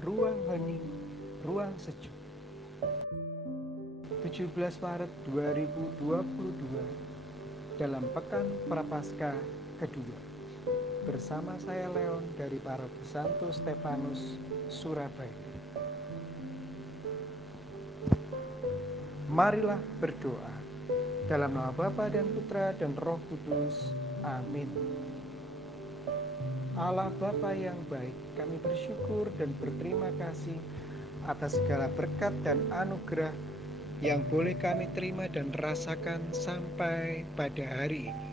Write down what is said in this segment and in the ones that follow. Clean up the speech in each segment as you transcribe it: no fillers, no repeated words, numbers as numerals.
Ruang Hening, Ruang Sejuk. 17 Maret 2022 dalam Pekan Prapaskah kedua. Bersama saya Leon dari Paroki Santo Stefanus, Surabaya. Marilah berdoa. Dalam nama Bapa dan Putra dan Roh Kudus. Amin. Allah Bapa yang baik, kami bersyukur dan berterima kasih atas segala berkat dan anugerah yang boleh kami terima dan rasakan sampai pada hari ini.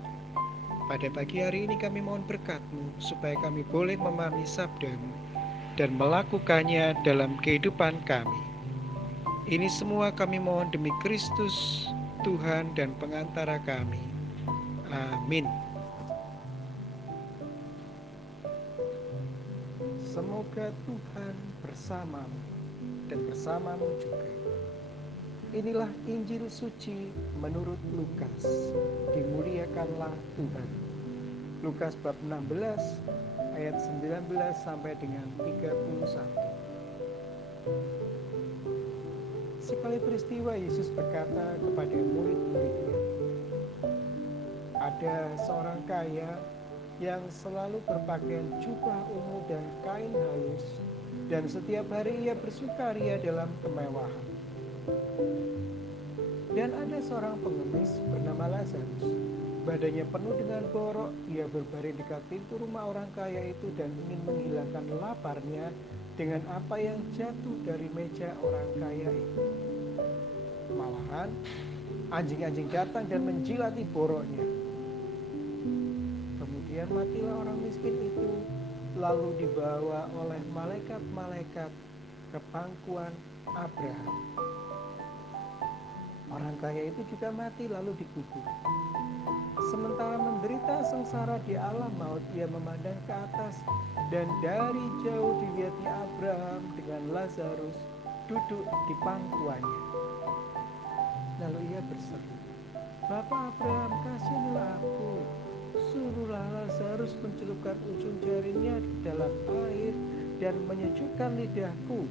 Pada pagi hari ini kami mohon berkat-Mu supaya kami boleh memahami sabda-Mu dan melakukannya dalam kehidupan kami. Ini semua kami mohon demi Kristus, Tuhan dan pengantara kami. Amin. Semoga Tuhan bersamamu dan bersamamu juga. Inilah Injil suci menurut Lukas. Dimuliakanlah Tuhan. Lukas bab 16 ayat 19 sampai dengan 31. Sekali peristiwa Yesus berkata kepada murid-muridnya, ada seorang kaya yang selalu berpakaian jubah ungu dan kain halus, dan setiap hari ia bersukaria dalam kemewahan. Dan ada seorang pengemis bernama Lazarus. Badannya penuh dengan borok, ia berbaring dekat pintu rumah orang kaya itu dan ingin menghilangkan laparnya dengan apa yang jatuh dari meja orang kaya itu. Malahan, anjing-anjing datang dan menjilati boroknya. Kemudian matilah orang miskin itu, lalu dibawa oleh malaikat-malaikat ke pangkuan Abraham. Orang kaya itu juga mati lalu dikubur. Sementara menderita sengsara di alam maut, ia memandang ke atas, dan dari jauh dilihatnya Abraham dengan Lazarus duduk di pangkuannya. Lalu ia berseru, "Bapa Abraham, kasihanilah aku. Suruhlah Lazarus mencelupkan ujung jarinya di dalam air dan menyejukkan lidahku,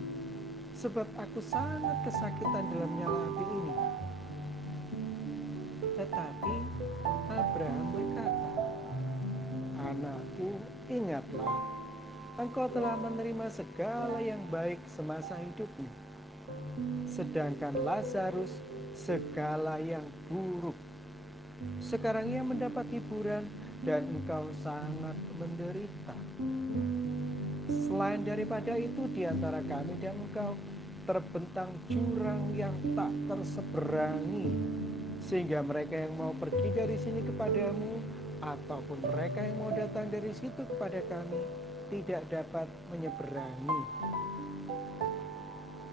sebab aku sangat kesakitan dalam nyala api ini." Tetapi Abraham berkata, "Anakku, ingatlah, engkau telah menerima segala yang baik semasa hidupmu, sedangkan Lazarus segala yang buruk. Sekarang ia mendapat hiburan dan engkau sangat menderita. Selain daripada itu, di antara kami dan engkau terbentang jurang yang tak terseberangi, sehingga mereka yang mau pergi dari sini kepadamu ataupun mereka yang mau datang dari situ kepada kami tidak dapat menyeberangi."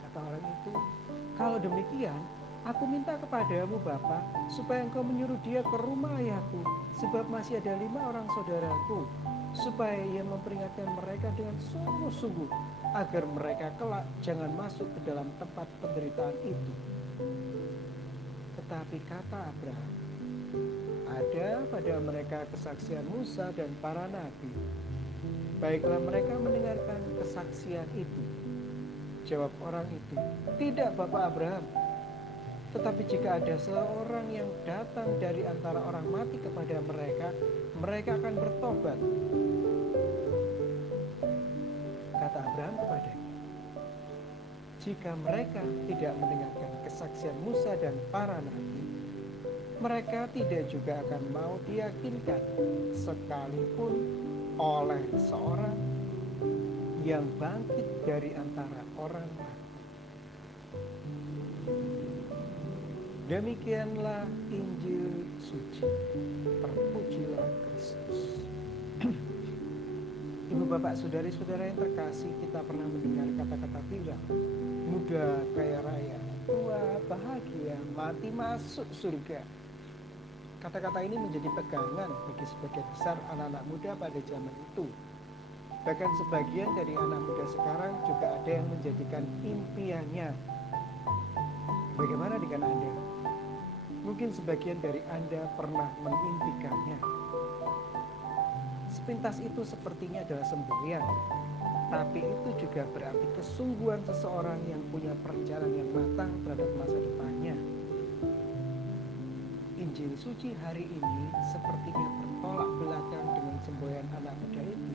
Kata orang itu, "Kalau demikian, aku minta kepadamu Bapa, supaya engkau menyuruh dia ke rumah ayahku, sebab masih ada 5 orang saudaraku, supaya ia memperingatkan mereka dengan sungguh-sungguh, agar mereka kelak jangan masuk ke dalam tempat penderitaan itu." Tetapi kata Abraham, "Ada pada mereka kesaksian Musa dan para nabi. Baiklah mereka mendengarkan kesaksian itu." Jawab orang itu, "Tidak, Bapak Abraham. Tetapi jika ada seorang yang datang dari antara orang mati kepada mereka, mereka akan bertobat." Kata Abraham kepadanya, "Jika mereka tidak mendengarkan kesaksian Musa dan para nabi, mereka tidak juga akan mau diyakinkan, sekalipun oleh seorang yang bangkit dari antara orang mati." Demikianlah Injil suci. Terpujilah Kristus. Ibu bapak saudari-saudara yang terkasih, kita pernah mendengar kata-kata viral, muda kaya raya, tua bahagia, mati masuk surga. Kata-kata ini menjadi pegangan bagi sebagian besar anak-anak muda pada zaman itu. Bahkan sebagian dari anak muda sekarang juga ada yang menjadikan impiannya. Bagaimana dengan Anda? Mungkin sebagian dari Anda pernah mengimpikannya. Sepintas itu sepertinya adalah semboyan, tapi itu juga berarti kesungguhan seseorang yang punya perencanaan yang matang terhadap masa depannya. Injil suci hari ini sepertinya bertolak belakang dengan semboyan anak muda itu.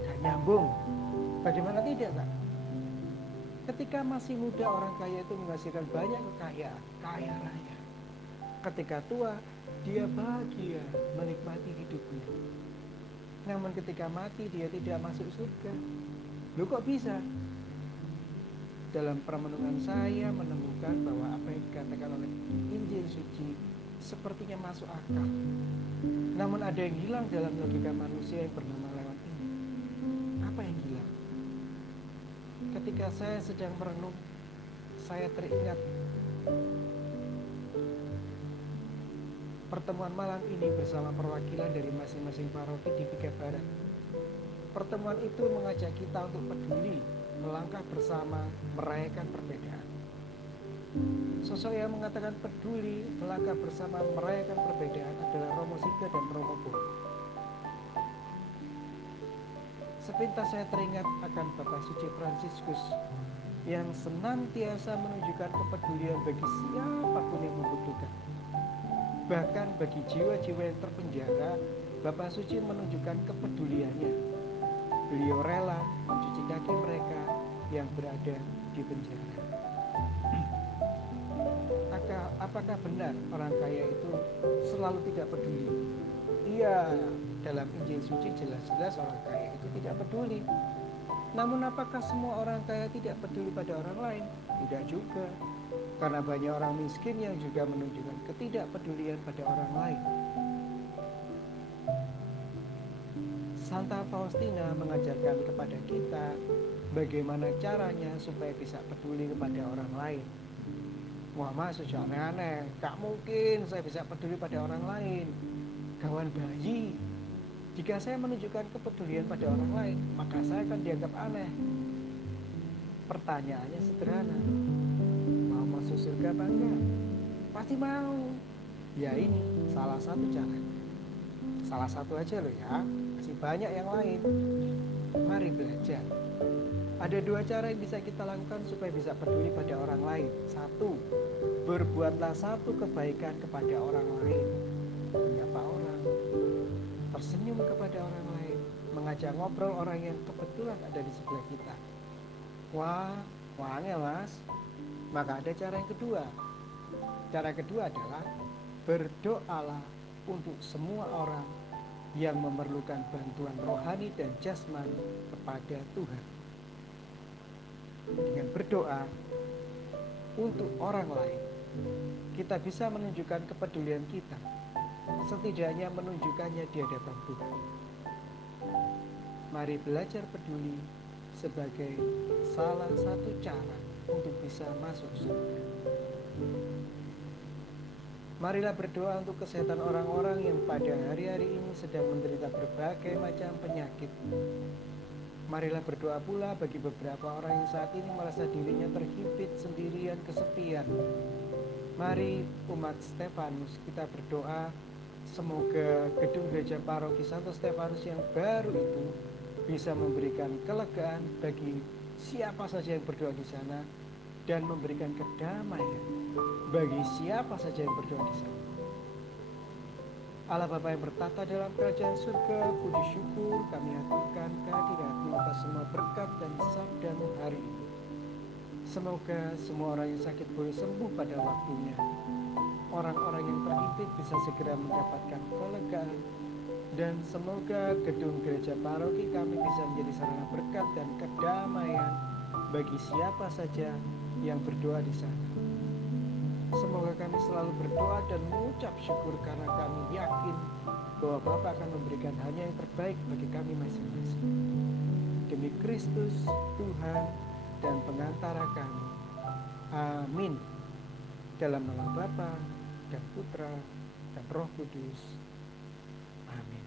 Gak nyambung. Bagaimana tidak, Kak? Ketika masih muda, orang kaya itu menghasilkan banyak kekayaan, kaya raya. Ketika tua, dia bahagia menikmati hidupnya. Namun ketika mati, dia tidak masuk surga. Loh, kok bisa? Dalam permenungan saya menemukan bahwa apa yang dikatakan oleh Injil suci sepertinya masuk akal. Namun ada yang hilang dalam logika manusia yang bernama lewat ini. Apa yang hilang? Ketika saya sedang merenung, saya teringat pertemuan malam ini bersama perwakilan dari masing-masing paroki di Vika Barat. Pertemuan itu mengajak kita untuk peduli, melangkah bersama, merayakan perbedaan. Sosok yang mengatakan peduli, melangkah bersama, merayakan perbedaan adalah Romo Siga dan Romo Bo. Sepintas saya teringat akan Bapak Suci Fransiskus yang senantiasa menunjukkan kepedulian bagi siapapun yang membutuhkan. Bahkan bagi jiwa-jiwa yang terpenjara, Bapak Suci menunjukkan kepeduliannya. Beliau rela mencuci kaki mereka yang berada di penjara. Apakah benar orang kaya itu selalu tidak peduli? Iya, dalam Injil suci jelas-jelas orang kaya itu tidak peduli. Namun apakah semua orang kaya tidak peduli pada orang lain? Tidak juga. Karena banyak orang miskin yang juga menunjukkan ketidakpedulian pada orang lain. Santa Faustina mengajarkan kepada kita bagaimana caranya supaya bisa peduli kepada orang lain. Wah, mas, sudah aneh-aneh. Gak mungkin saya bisa peduli pada orang lain. Kawan bayi. Jika saya menunjukkan kepedulian pada orang lain, maka saya akan dianggap aneh. Pertanyaannya sederhana. Mau masuk surga apa enggak? Pasti mau. Ya, ini salah satu caranya. Salah satu aja loh ya. Masih banyak yang lain. Mari belajar. Ada dua cara yang bisa kita lakukan supaya bisa peduli pada orang lain. Satu, berbuatlah satu kebaikan kepada orang lain. Menyapa orang, tersenyum kepada orang lain, mengajak ngobrol orang yang kebetulan ada di sebelah kita. Wah, angel mas. Maka ada cara yang kedua. Cara kedua adalah berdoalah untuk semua orang yang memerlukan bantuan rohani dan jasmani kepada Tuhan. Dengan berdoa untuk orang lain, kita bisa menunjukkan kepedulian kita, setidaknya menunjukkannya di hadapan Tuhan. Mari belajar peduli sebagai salah satu cara untuk bisa masuk surga. Marilah berdoa untuk kesehatan orang-orang yang pada hari-hari ini sedang menderita berbagai macam penyakit. Marilah berdoa pula bagi beberapa orang yang saat ini merasa dirinya terhimpit sendirian, kesepian. Mari umat Stefanus kita berdoa semoga gedung gereja paroki Santo Stefanus yang baru itu bisa memberikan kelegaan bagi siapa saja yang berdoa di sana dan memberikan kedamaian bagi siapa saja yang berdoa di sana. Allah Bapa yang bertata dalam kerajaan surga, puji syukur kami aturkan kehadirat-Mu atas semua berkat dan sabda-Mu hari ini. Semoga semua orang yang sakit boleh sembuh pada waktunya. Orang-orang yang terhimpit bisa segera mendapatkan kelegaan. Dan semoga gedung gereja paroki kami bisa menjadi sarana berkat dan kedamaian bagi siapa saja yang berdoa di sana. Semoga kami selalu berdoa dan mengucap syukur karena kami yakin bahwa Bapa akan memberikan hanya yang terbaik bagi kami masing-masing. Demi Kristus, Tuhan dan pengantara kami. Amin. Dalam nama Bapa dan Putra dan Roh Kudus. Amin.